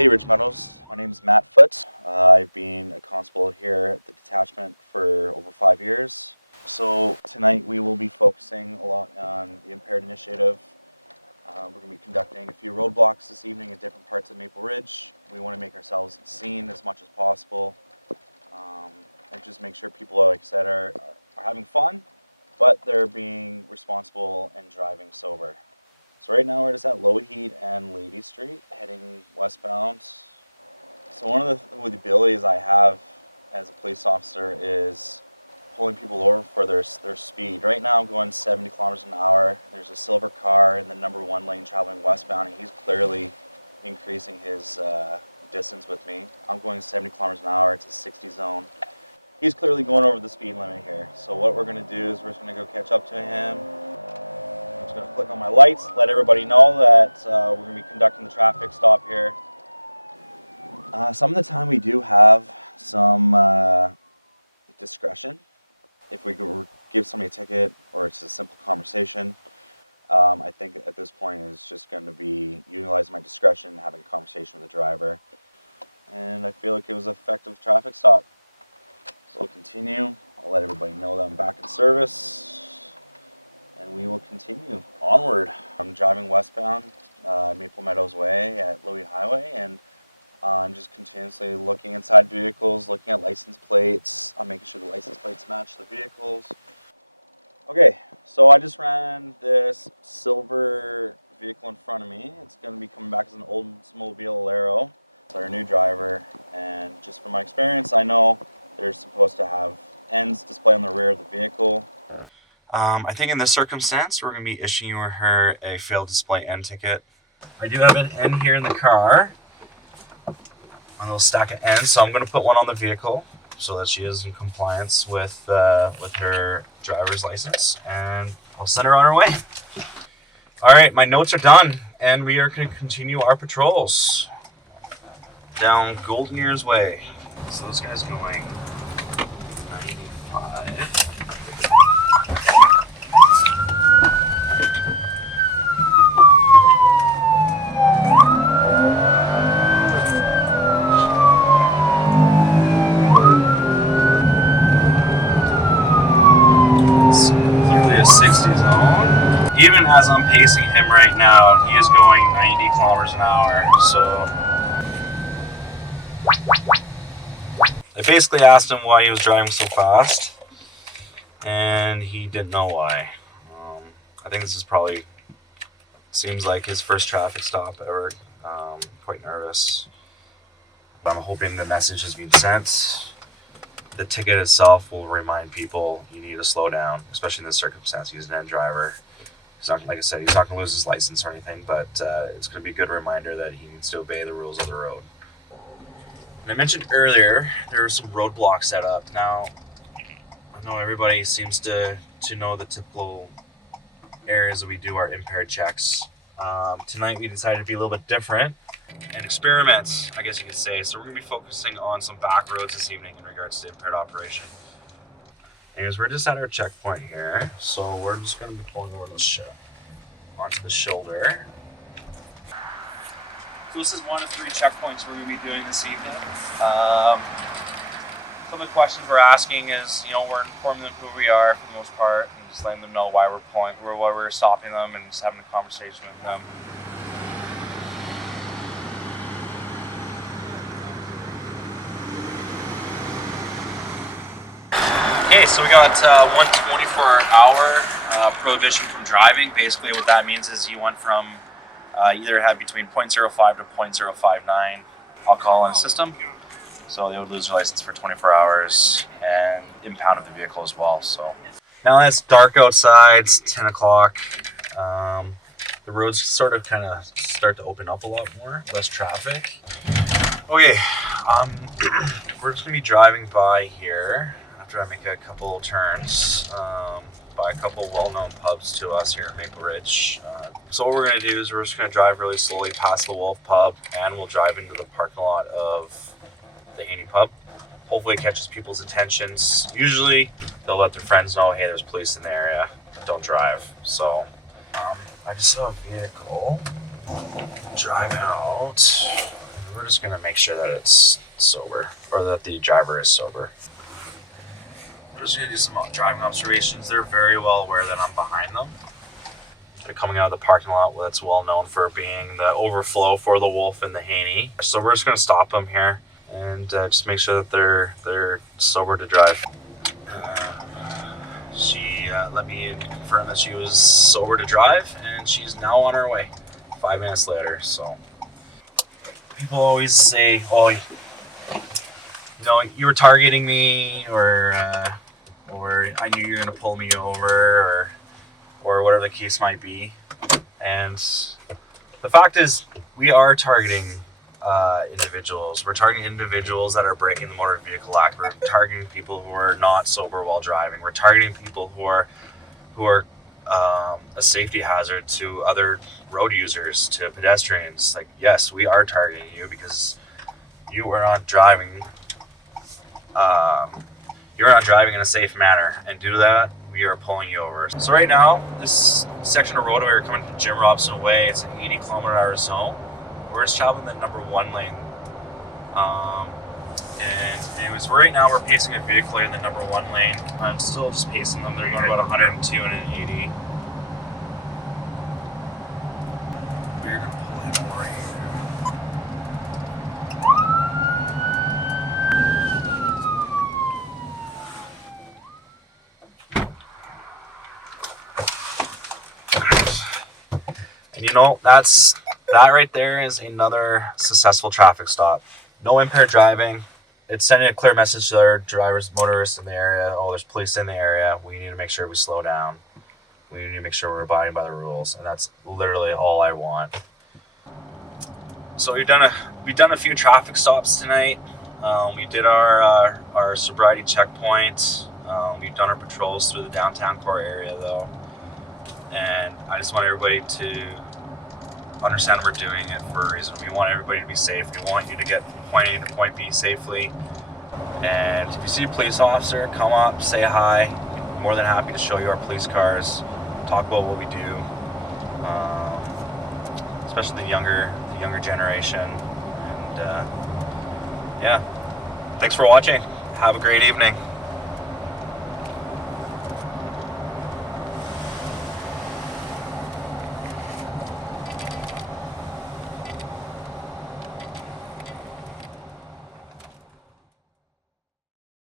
Hey Ridge Meadows, my name is Matt Foote. I've been a constable here at the detachment for over 5 years. So tonight we will be focusing a lot on the Impaired initiative. We're going to be conducting a few roadblocks this evening at different parts of Maple Ridge. We want to make ourselves seen as much as possible, and just make sure people, like I said, are having fun, but they're being responsible and driving sober. So right now we're just at Lougheed and Laity Street, heading westbound. So one of the abilities I have as a police officer is pulling people over for their speed. Right now I'm going 70 kilometers an hour. There's a silver car in the number 1 lane traveling westbound, and he's clearly increasing his distance with me. I'm going 70 kilometers an hour. It's a 60 zone. He's clearly going over the speed limit here. So what we're going to do is we're just going to go catch up to him. I'm just going to flick on my lights, let everybody know that we're going to be conducting the traffic stop here. Some of the time we do have some discretion. If we give somebody a ticket or it's a simple conversation, I think at this point it's just going to be utilizing my discretion, having a conversation with the driver. And I feel like it was an effective traffic stop. So we'll continue. I'll let everybody know that I'm back in service. And we will continue onward. I'm driving westbound Maple Meadows Way at Lougheed Highway, and I'm just continuously looking inside vehicles, looking at license plates. I'm making sure the license plates match the vehicles. Okay, so I just ran this silver vehicle in front of me. It's going to be coming back as an Oldsmobile Alero. It's our new driver, and just from my experience, I know they're supposed to have ends displayed on the rear of the vehicle. I think in this circumstance, we're going to be issuing her a failed display end ticket. I do have an end here in the car, a little stack of ends, so I'm going to put one on the vehicle so that she is in compliance with her driver's license, and I'll send her on her way. All right, my notes are done, and we are going to continue our patrols down Golden Ears Way. So this guy's going 95. A 60 zone. Even as I'm pacing him right now, he is going 90 kilometers an hour. So I basically asked him why he was driving so fast, and he didn't know why. I think this is probably, seems like his first traffic stop ever. Quite nervous. But I'm hoping the message has been sent. The ticket itself will remind people you need to slow down, especially in this circumstance. He's an end driver. He's not, like I said, he's not going to lose his license or anything, but it's going to be a good reminder that he needs to obey the rules of the road. And I mentioned earlier there are some roadblocks set up. Now, I know everybody seems to know the typical areas that we do our impaired checks. Tonight we decided to be a little bit different and experiments, I guess you could say. So we're going to be focusing on some back roads this evening in regards to impaired operation. Anyways, we're just at our checkpoint here, so we're just going to be pulling over onto the shoulder. So this is one of 3 checkpoints we're going to be doing this evening. Some of the questions we're asking is, we're informing them who we are for the most part, and just letting them know why we're stopping them, and just having a conversation with them. Okay, so we got 1 24-hour prohibition from driving. Basically what that means is you went from either have between 0.05 to 0.059 alcohol in the system. So they would lose their license for 24 hours and impounded the vehicle as well. So now that it's dark outside, it's 10 o'clock. The roads sort of kind of start to open up a lot more, less traffic. Okay, we're just going to be driving by here after I make a couple turns by a couple well-known pubs to us here in Maple Ridge. So what we're going to do is we're just going to drive really slowly past the Wolf Pub, and we'll drive into the parking lot of the Haney Pub. Hopefully it catches people's attentions. Usually they'll let their friends know, hey, there's police in the area, don't drive. So I just saw a vehicle driving out, and we're just going to make sure that it's sober, or that the driver is sober. We're just going to do some driving observations. They're very well aware that I'm behind them. They're coming out of the parking lot that's well known for being the overflow for the Wolf and the Haney. So we're just going to stop them here and just make sure that they're sober to drive. She let me confirm that she was sober to drive, and she's now on her way 5 minutes later. So people always say, oh, you know, you were targeting me, or I knew you were going to pull me over, or whatever the case might be. And the fact is, we are targeting individuals. We're targeting individuals that are breaking the Motor Vehicle Act. We're targeting people who are not sober while driving. We're targeting people who are a safety hazard to other road users, to pedestrians. Like, yes, we are targeting you because you are not driving. You're not driving in a safe manner, and due to that, we are pulling you over. So right now, this section of roadway, we're coming from Jim Robson Way. It's an 80 km/h zone. We're just traveling the number 1 lane. And anyways, right now we're pacing a vehicle in the number 1 lane. I'm still just pacing them. They're going about 102 and an 80. We're going to pull him over here. And you know, that right there is another successful traffic stop. No impaired driving. It's sending a clear message to our drivers, motorists in the area. Oh, there's police in the area. We need to make sure we slow down. We need to make sure we're abiding by the rules, and that's literally all I want. So we've done a few traffic stops tonight. We did our sobriety checkpoint. We've done our patrols through the downtown core area though, and I just want everybody to understand we're doing it for a reason. We want everybody to be safe. We want you to get from point A to point B safely. And if you see a police officer, come up, say hi. I'm more than happy to show you our police cars, talk about what we do, especially the younger generation. And yeah, thanks for watching. Have a great evening.